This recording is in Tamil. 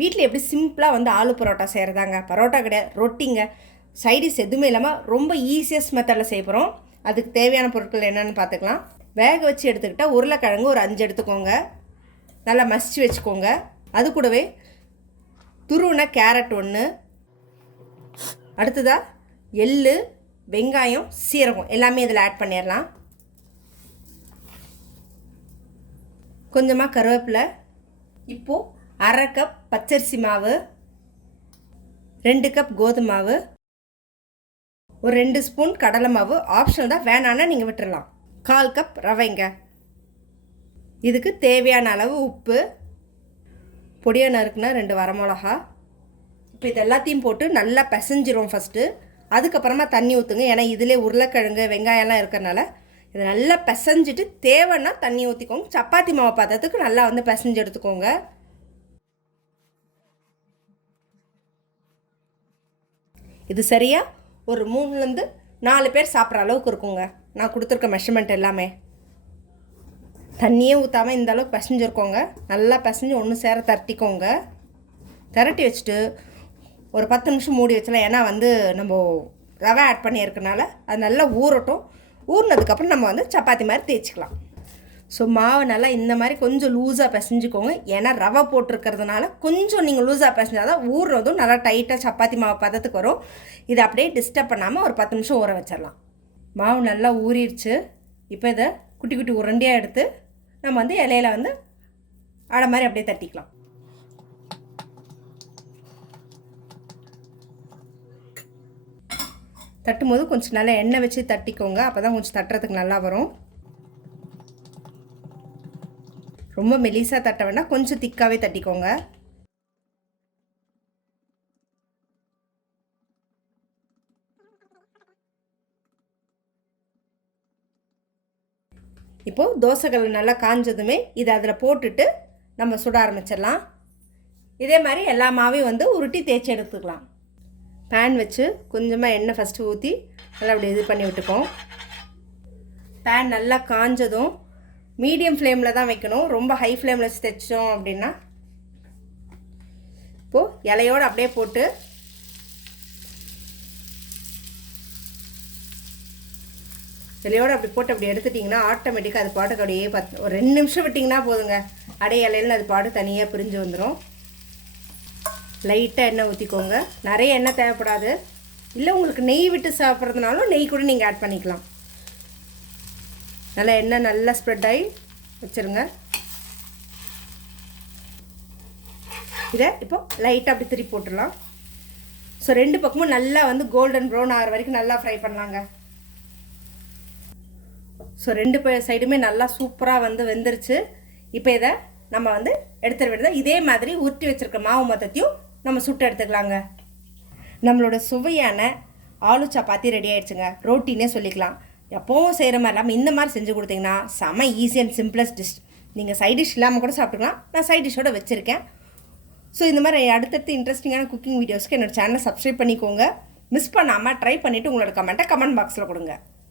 வீட்டில் எப்படி சிம்பிளாக வந்து ஆலு பரோட்டா செய்கிறதாங்க பரோட்டா கிடையாது ரொட்டிங்க. சைடிஸ் எதுவுமே இல்லாமல் ரொம்ப ஈஸியஸ்ட் மெத்தடில் செய்ய போகிறோம் அதுக்கு தேவையான பொருட்கள் என்னென்னு பார்த்துக்கலாம். வேக வச்சு எடுத்துக்கிட்டால் உருளைக்கிழங்கு ஒரு அஞ்சு எடுத்துக்கோங்க. நல்லா மசிச்சு வச்சுக்கோங்க. அது கூடவே துருவின கேரட் ஒன்று அடுத்ததாக எள் வெங்காயம் சீரகம் எல்லாமே இதில் ஆட் பண்ணிடலாம். கொஞ்சமாக கருவேப்பிலை. இப்போது அரை கப் பச்சரிசி மாவு ரெண்டு கப் கோதுமை மாவு ஒரு ரெண்டு ஸ்பூன் கடலை மாவு. ஆப்ஷனல் தான். வேணான்னா நீங்கள் விட்டுறலாம். கால் கப் ரவைங்க. இதுக்கு தேவையான அளவு உப்பு. பொடியாக நறுக்குனா ரெண்டு வரமிளகா. இப்போ இது எல்லாத்தையும் போட்டு நல்லா பிசைஞ்சிரும் ஃபஸ்ட்டு அதுக்கப்புறமா தண்ணி ஊற்றுங்க ஏன்னா இதிலே உருளைக்கிழங்கு வெங்காயம்லாம் இருக்கிறனால இதை நல்லா பிசைஞ்சிட்டு தேவைன்னா தண்ணி ஊற்றிக்கோங்க சப்பாத்தி மாவு பார்த்ததுக்கு நல்லா வந்து பிசைஞ்சு எடுத்துக்கோங்க. இது சரியாக ஒரு மூணுலேருந்து நாலு பேர் சாப்பிட்ற அளவுக்கு இருக்குங்க. நான் கொடுத்துருக்க மெஷர்மெண்ட் எல்லாமே. தண்ணியே ஊற்றாமல் இந்த அளவுக்கு பிசைஞ்சிருக்கோங்க. நல்லா பிசைஞ்சு ஒன்று சேர தரட்டிக்கோங்க. திரட்டி வச்சுட்டு ஒரு பத்து நிமிஷம் மூடி வச்சலாம். ஏன்னா வந்து நம்ம ரவை ஆட் பண்ணியிருக்கனால அது நல்லா ஊறட்டும். ஊறினதுக்கப்புறம் நம்ம வந்து சப்பாத்தி மாதிரி தேய்ச்சிக்கலாம். ஸோ மாவு நல்லா இந்த மாதிரி கொஞ்சம் லூஸாக பிசைஞ்சுக்கோங்க. ஏன்னா ரவை போட்டிருக்கிறதுனால கொஞ்சம் நீங்கள் லூஸாக பிசைஞ்சால் தான் ஊறுறதும் நல்லா டைட்டாக சப்பாத்தி மாவு பதத்துக்கு வரும். இதை அப்படியே டிஸ்டர்ப் பண்ணாமல் ஒரு பத்து நிமிஷம் ஊற வச்சிடலாம். மாவு நல்லா ஊறிடுச்சு. இப்போ இதை குட்டி குட்டி உருண்டையாக எடுத்து நம்ம வந்து இலையில வந்து அடை மாதிரி அப்படியே தட்டிக்கலாம். தட்டும்போது கொஞ்சம் நல்லா எண்ணெய் வச்சு தட்டிக்கோங்க. அப்போ தான் கொஞ்சம் தட்டுறதுக்கு நல்லா வரும். ரொம்ப மெலிசாக தட்ட வேண்டாம் கொஞ்சம் திக்காகவே தட்டிக்கோங்க. இப்போது தோசைகள் நல்லா காஞ்சதுமே இதை அதில் போட்டுட்டு நம்ம சுட ஆரம்பிச்சிடலாம். இதே மாதிரி எல்லா மாவையும் வந்து உருட்டி தேய்ச்சி எடுத்துக்கலாம். பேன் வச்சு கொஞ்சமாக எண்ணெய் ஃபஸ்ட்டு ஊற்றி நல்லா அப்படி இது பண்ணி விட்டுக்கோம். பேன் நல்லா காஞ்சதும் மீடியம் ஃப்ளேமில் தான் வைக்கணும். ரொம்ப ஹை ஃப்ளேமில் வச்சு தைச்சோம் அப்படின்னா இப்போது இலையோடு அப்படியே போட்டு இலையோடு அப்படி போட்டு அப்படி எடுத்துட்டிங்கன்னா ஆட்டோமேட்டிக்காக அது பாட்டுக்கு அப்படியே பத் ஒரு ரெண்டு நிமிஷம் விட்டிங்கன்னா போதுங்க. அடை இலையில அது பாட்டு தனியாக பிரிஞ்சு வந்துடும் லைட்டாக எண்ணெய் ஊற்றிக்கோங்க நிறைய எண்ணெய் தேவைப்படாது. இல்லை உங்களுக்கு நெய் விட்டு சாப்பிட்றதுனாலும் நெய் கூட நீங்கள் ஆட் பண்ணிக்கலாம். நல்லா எண்ணெய் நல்லா ஸ்ப்ரெட் ஆகி வச்சுருங்க. இதை இப்போ லைட்டாக அப்படி திருப்பி போட்டுடலாம். ஸோ ரெண்டு பக்கமும் நல்லா வந்து கோல்டன் ப்ரௌன் ஆகிற வரைக்கும் நல்லா ஃப்ரை பண்ணலாங்க. ஸோ ரெண்டு சைடுமே நல்லா சூப்பராக வந்து வெந்துருச்சு. இப்போ இதை நம்ம வந்து எடுத்துட வேண்டியது இதே மாதிரி உருட்டி வச்சுருக்க மாவு மொத்தத்தையும் நம்ம சுட்டு எடுத்துக்கலாங்க. நம்மளோட சுவையான ஆலு சப்பாத்தி ரெடி ஆயிடுச்சுங்க. ரோட்டினே சொல்லிக்கலாம். எப்போவும் செய்கிற மாதிரி இல்லாமல் இந்த மாதிரி செஞ்சு கொடுத்தீங்கன்னா செம ஈஸி அண்ட் சிம்பிளஸ்ட் டிஷ் நீங்கள் சைட் டிஷ் இல்லாமல் கூட சாப்பிட்டுக்கலாம். நான் சைட் டிஷ்ஷோட வச்சுருக்கேன். ஸோ இந்த மாதிரி அடுத்தடுத்து இன்ட்ரெஸ்டிங்கான குக்கிங் வீடியோஸ்க்கு என்னோட சேனலை சப்ஸ்கிரைப் பண்ணிக்கோங்க. மிஸ் பண்ணாமல் ட்ரை பண்ணிவிட்டு உங்களோட கமெண்ட்டை கமெண்ட் பாக்ஸில் கொடுங்க.